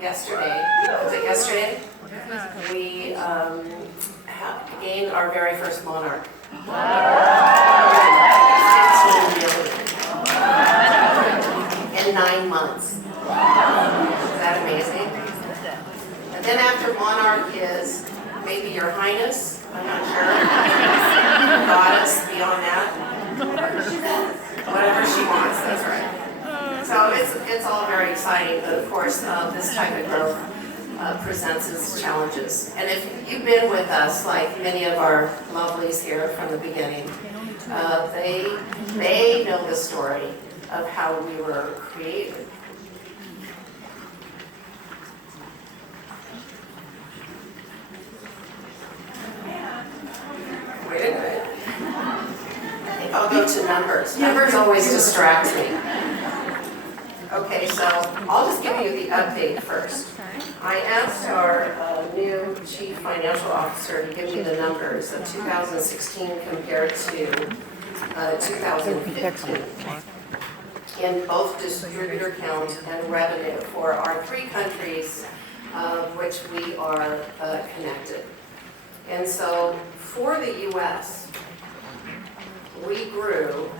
yesterday, was it yesterday? We gained our very first monarch. 15 million in 9 months. Is that amazing? And then after monarch is maybe your highness, I'm not sure. Goddess, beyond that. Whatever she wants, that's right. So it's all very exciting, but of course this type of growth presents its challenges. And if you've been with us, like many of our lovelies here from the beginning, they know the story of how we were created. Wait a minute. I think I'll go to numbers. Numbers always distract me. Okay, so I'll just give you the update first. I asked our new Chief Financial Officer to give me the numbers of 2016 compared to 2015 in both distributor count and revenue for our 3 countries which we are connected. And so for the U.S., we grew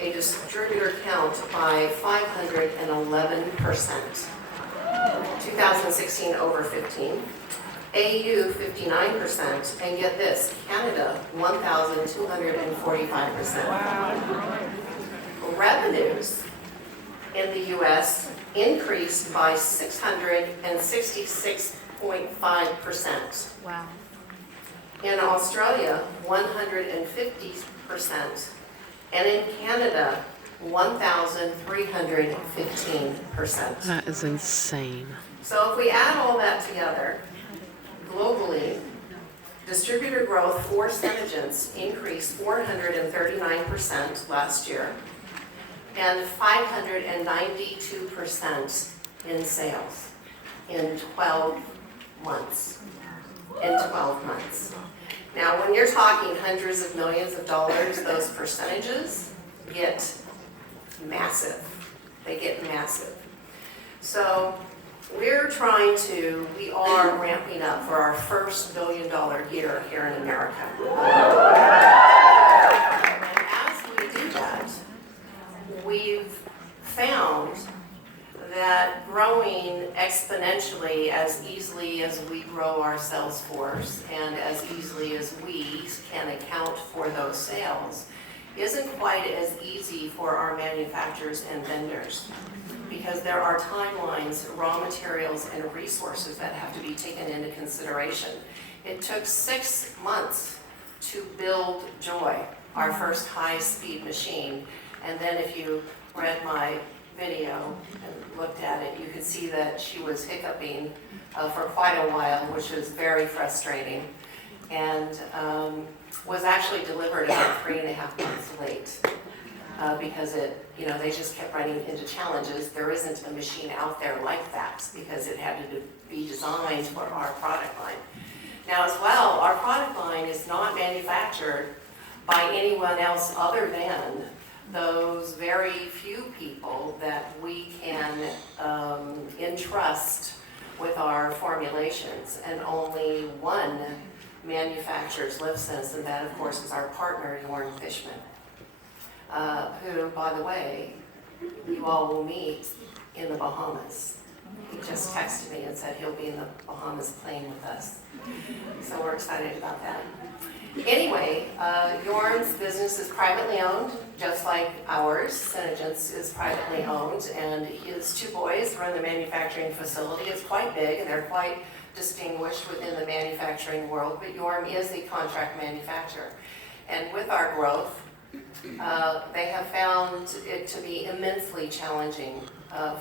a distributor count by 511%. 2016 over 15. AU 59%, and get this, Canada 1,245%. Wow. Revenues in the U.S. increased by 666.5%. Wow. In Australia, 150%, and in Canada, 1,315%. That is insane. So if we add all that together, globally, distributor growth for Senegence increased 439% last year, and 592% in sales in 12 months. Now, when you're talking hundreds of millions of dollars, those percentages get massive. They get massive. So we are ramping up for our first billion-dollar year here in America. And as we do that, we've found that growing exponentially as easily as we grow our sales force and as easily as we can account for those sales isn't quite as easy for our manufacturers and vendors, because there are timelines, raw materials, and resources that have to be taken into consideration. It took 6 months to build Joy, our first high-speed machine, and then if you read my video and looked at it, you could see that she was hiccuping for quite a while, which was very frustrating, and was actually delivered about 3.5 months late because they just kept running into challenges. There isn't a machine out there like that because it had to be designed for our product line. Now, as well, our product line is not manufactured by anyone else other than those very few people that we can entrust with our formulations, and only one manufactures LiveSense, and that of course is our partner, Joni Fishman, who, by the way, you all will meet in the Bahamas. He just texted me and said he'll be in the Bahamas playing with us. So we're excited about that. Anyway, Jorn's business is privately owned, just like ours. Senegence is privately owned, and his 2 boys run the manufacturing facility. It's quite big, and they're quite distinguished within the manufacturing world, but Jorn is a contract manufacturer. And with our growth, they have found it to be immensely challenging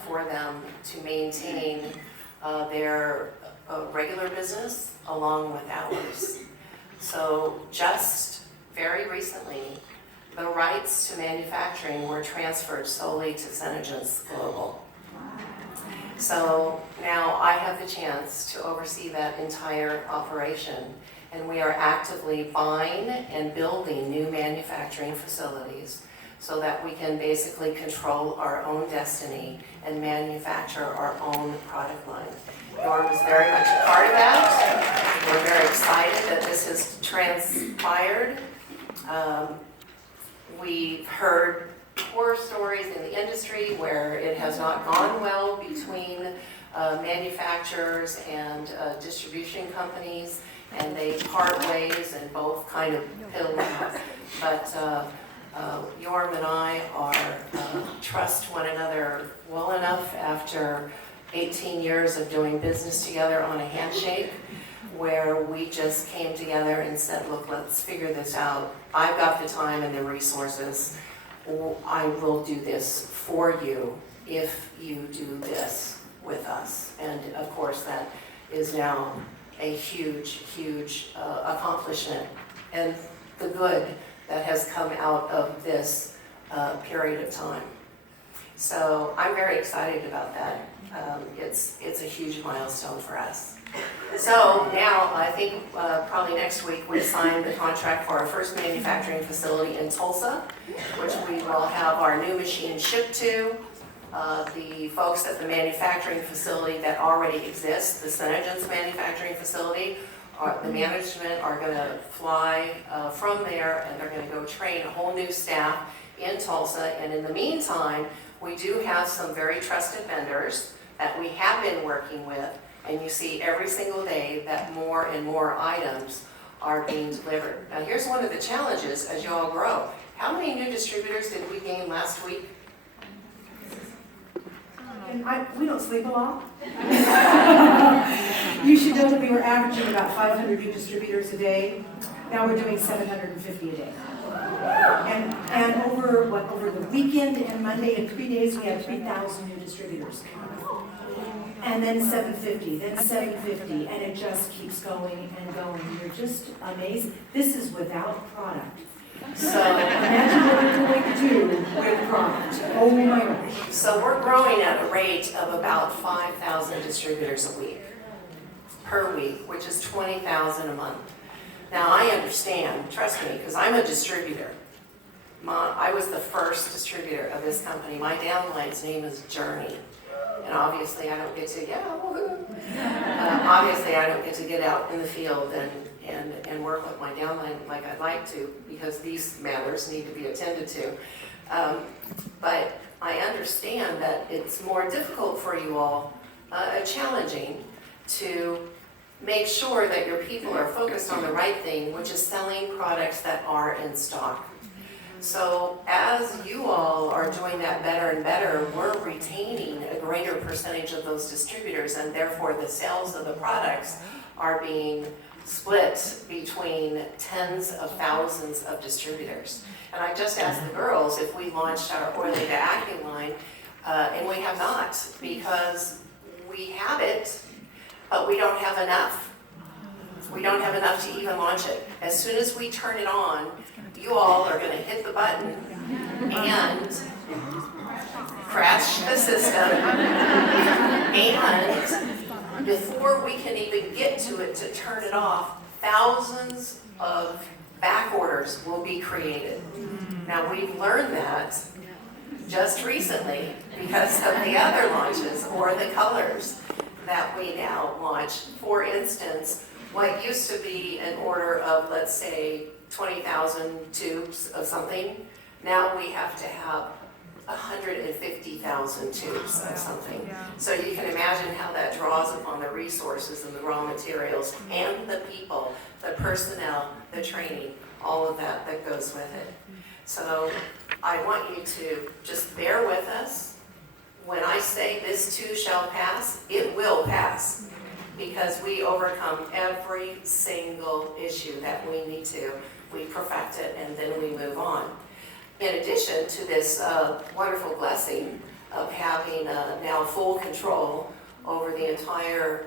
for them to maintain their regular business along with ours. So just very recently, the rights to manufacturing were transferred solely to Senegence Global. So now I have the chance to oversee that entire operation, and we are actively buying and building new manufacturing facilities so that we can basically control our own destiny and manufacture our own product line. Norm is very much a part of that. We're very excited that this has transpired. We've heard horror stories in the industry where it has not gone well between manufacturers and distribution companies, and they part ways and both kind of pill out. But Yorm and I trust one another well enough after 18 years of doing business together on a handshake, where we just came together and said, look, let's figure this out. I've got the time and the resources. I will do this for you if you do this with us. And of course, that is now a huge, huge accomplishment, and the good that has come out of this period of time. So I'm very excited about that. It's a huge milestone for us. So now I think probably next week we sign the contract for our first manufacturing facility in Tulsa, which we will have our new machine shipped to. The folks at the manufacturing facility that already exists, the Senegence manufacturing facility, the management are going to fly from there, and they're going to go train a whole new staff in Tulsa. And in the meantime, we do have some very trusted vendors that we have been working with, and you see every single day that more and more items are being delivered. Now here's one of the challenges as you all grow. How many new distributors did we gain last week? And we don't sleep a lot. You should know that we were averaging about 500 new distributors a day. Now we're doing 750 a day. And over the weekend and Monday, in 3 days, we had 3,000 new distributors. And then 750, then 750, and it just keeps going and going. You're just amazed. This is without product. So imagine what we're going to do with product. Oh my gosh. So we're growing at a rate of about 5,000 distributors a week, per week, which is 20,000 a month. Now I understand, trust me, because I'm a distributor. I was the first distributor of this company. My downline's name is Joni. And obviously I don't get to get out in the field and work with my downline like I'd like to, because these matters need to be attended to. But I understand that it's more difficult for you all, challenging to make sure that your people are focused on the right thing, which is selling products that are in stock. So as you all are doing that better and better, we're retaining a greater percentage of those distributors, and therefore the sales of the products are being split between tens of thousands of distributors. And I just asked the girls if we launched our oily to acne line, and we have not, because we have it, but we don't have enough. We don't have enough to even launch it. As soon as we turn it on, you all are going to hit the button and crash the system, and before we can even get to it to turn it off, thousands of back orders will be created. Now we've learned that just recently because of the other launches or the colors that we now launch. For instance, what used to be an order of, let's say, 20,000 tubes of something, now we have to have 150,000 tubes of something. So you can imagine how that draws upon the resources and the raw materials and the people, the personnel, the training, all of that that goes with it. So I want you to just bear with us. When I say this too shall pass, it will pass, because we overcome every single issue that we need to. We perfect it, and then we move on. In addition to this wonderful blessing of having now full control over the entire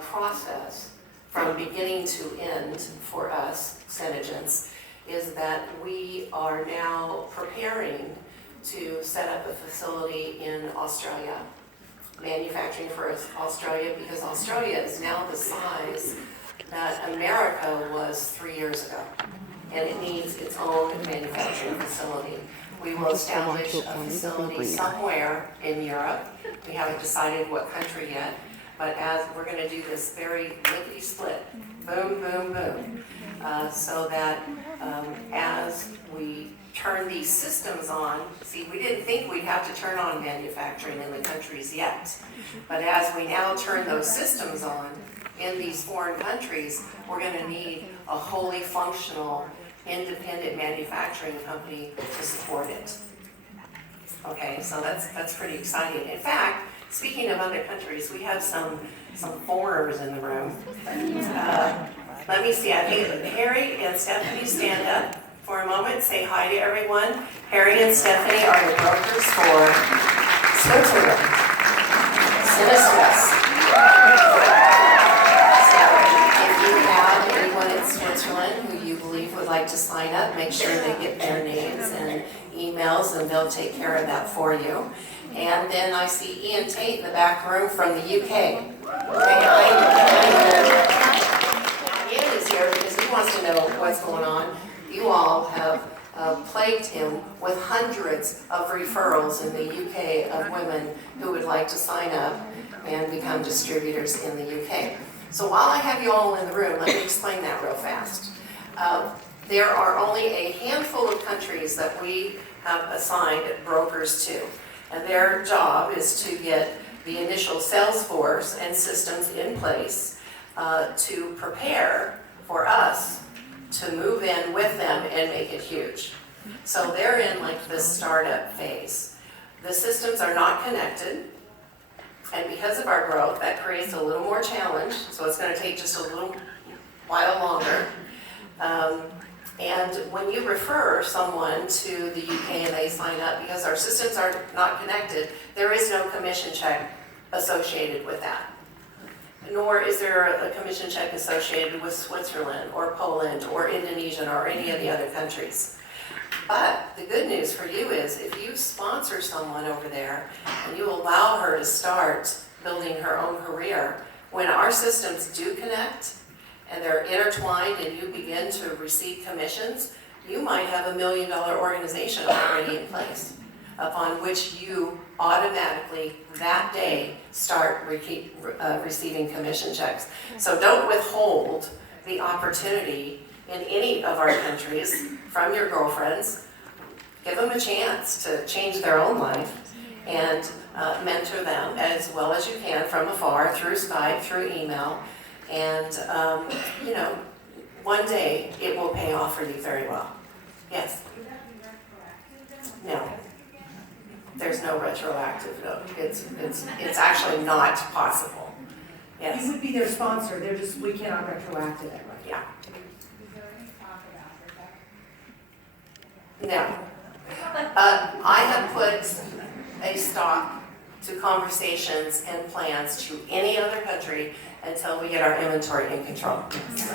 process from beginning to end for us, Senegence, is that we are now preparing to set up a facility in Australia, manufacturing for Australia, because Australia is now the size that America was 3 years ago, and it needs its own manufacturing facility. We will establish a facility somewhere in Europe. We haven't decided what country yet, but as we're going to do this very lickety split, boom, boom, boom, so that as we turn these systems on, see, we didn't think we'd have to turn on manufacturing in the countries yet, but as we now turn those systems on in these foreign countries, we're going to need a wholly functional, independent manufacturing company to support it. Okay, so that's pretty exciting. In fact, speaking of other countries, we have some foreigners in the room. Let me see, I think Harry and Stephanie stand up for a moment, say hi to everyone. Harry and Stephanie are the brokers for Switzerland. Senegence. If you have anyone in Switzerland who you believe would like to sign up, make sure they get their names and emails, and they'll take care of that for you. And then I see Ian Tate in the back room from the UK. Ian is here because he wants to know what's going on. You all have plagued him with hundreds of referrals in the UK of women who would like to sign up and become distributors in the UK. So while I have you all in the room, let me explain that real fast. There are only a handful of countries that we have assigned brokers to, and their job is to get the initial sales force and systems in place to prepare for us to move in with them and make it huge. So they're in like this startup phase. The systems are not connected, and because of our growth, that creates a little more challenge, so it's going to take just a little while longer. And when you refer someone to the UK and they sign up, because our systems are not connected, there is no commission check associated with that. Nor is there a commission check associated with Switzerland or Poland or Indonesia or any of the other countries. But the good news for you is if you sponsor someone over there and you allow her to start building her own career, when our systems do connect and they're intertwined and you begin to receive commissions, you might have $1 million organization already in place, upon which you automatically that day start receiving commission checks. So don't withhold the opportunity in any of our countries from your girlfriends. Give them a chance to change their own life and mentor them as well as you can from afar, through Skype, through email, and you know, one day it will pay off for you very well. Yes? No. There's no retroactive, no. It's actually not possible. Yes? You would be their sponsor, they're just, we cannot retroactive it, right? Yeah. No. I have put a stop to conversations and plans to any other country until we get our inventory in control. Period.